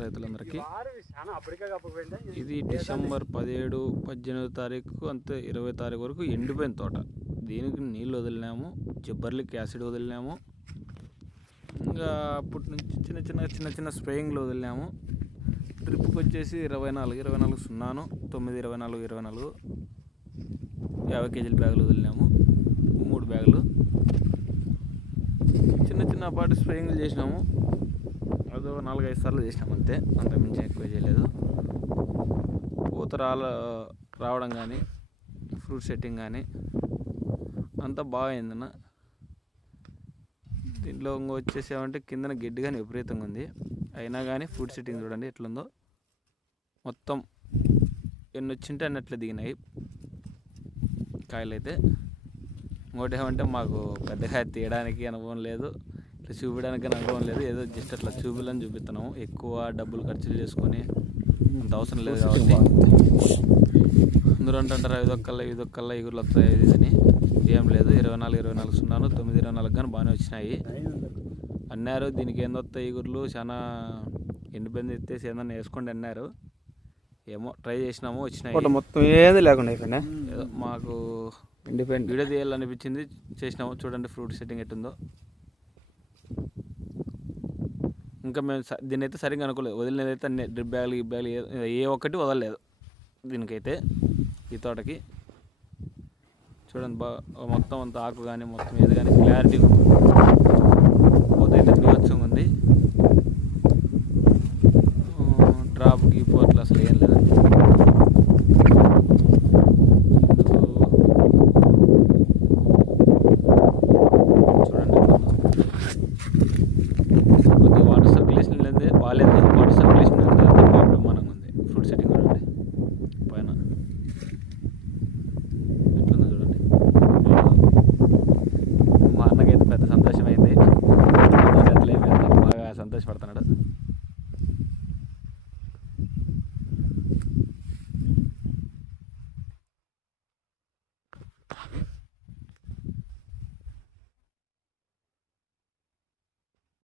రైతులందరికీ. ఇది డిసెంబర్ 17, 18 తారీఖు అంతే 20 తారీఖు వరకు ఎండిపోయిన తోట. దీనికి నీళ్ళు వదిలినాము, జిబ్బర్లిక్ యాసిడ్ వదిలినాము, ఇంకా అప్పటి నుంచి చిన్న చిన్న స్ప్రేయింగ్లు వదిలినాము. డ్రిప్కి వచ్చేసి 24 సున్నాను 9 24 50 కేజీల బ్యాగులు వదిలినాము, 3 బ్యాగులు. చిన్న పాటి స్ప్రేయింగ్లు చేసినాము, అదో 4-5 సార్లు చేసినాము అంతే, అంతకుమించి ఎక్కువ చేయలేదు. పూత రావడం కానీ ఫ్రూట్ సెట్టింగ్ కానీ అంతా బాగా అయిందన్న. దీంట్లో ఇంకో వచ్చేసేమంటే కిందన గడ్డి కానీ విపరీతంగా ఉంది, అయినా కానీ ఫ్రూట్ సెట్టింగ్ చూడండి ఎట్లుందో. మొత్తం ఎన్ని వచ్చింటే అన్నట్లు దిగినాయి కాయలు అయితే. ఇంకోటి ఏమంటే మాకు పెద్దగా తీయడానికి అనుభవం లేదు, ఇట్లా చూపించడానికి అనుభవం లేదు, ఏదో జస్ట్ అట్లా చూపిలని చూపిస్తున్నాము. ఎక్కువ డబ్బులు ఖర్చులు చేసుకొని అంత అవసరం లేదు కాబట్టి. అందరూ అంటుంటారు ఇదొక్కల్లా ఇగురులు వస్తాయి అని, ఏం లేదు. 24 సున్నాను 9 కానీ బాగానే వచ్చినాయి అన్నారు. దీనికి ఏందొస్తాయి ఇగురులు, చాలా ఎండిపోయింది ఎత్తేసి ఏదన్నా వేసుకోండి అన్నారు. ఏమో ట్రై చేసినాము, వచ్చినాయి. మొత్తం ఏది లేకుండా అయిపోయినా ఏదో మాకు ఇండిపెండెంట్ వీడియో తీయాలనిపించింది, చేసినాము. చూడండి ఫ్రూట్ సెట్టింగ్ ఎట్టుందో. ఇంకా మేము దీన్ని అయితే సరిగ్గా అనుకోలేదు, వదిలినదైతే అన్ని డ్రిప్ బ్యాగులు ఏ ఒక్కటి వదలలేదు దీనికైతే, ఈ తోటకి. చూడండి మొత్తం అంత ఆకు కానీ మొత్తం ఏది కానీ క్లారిటీ పోతే బీభత్సంగా ఉంది. డ్రాప్ గీపోట్లు అసలు ఏం లేదండి. చూడండి కొద్దిగా వాటర్ సర్క్యులేషన్ లేదు, బాగాలేదు. వాటర్ సర్క్యులేషన్ అంతా బాగా బ్రహ్మాండంగా ఉంది. ఫ్రూట్ సెట్టింగ్ చూడండి పైన ఎట్లుందో చూడండి. మా అన్నకైతే పెద్ద సంతోషమైంది, అట్లేమైంది బాగా సంతోషపడుతున్నాడు.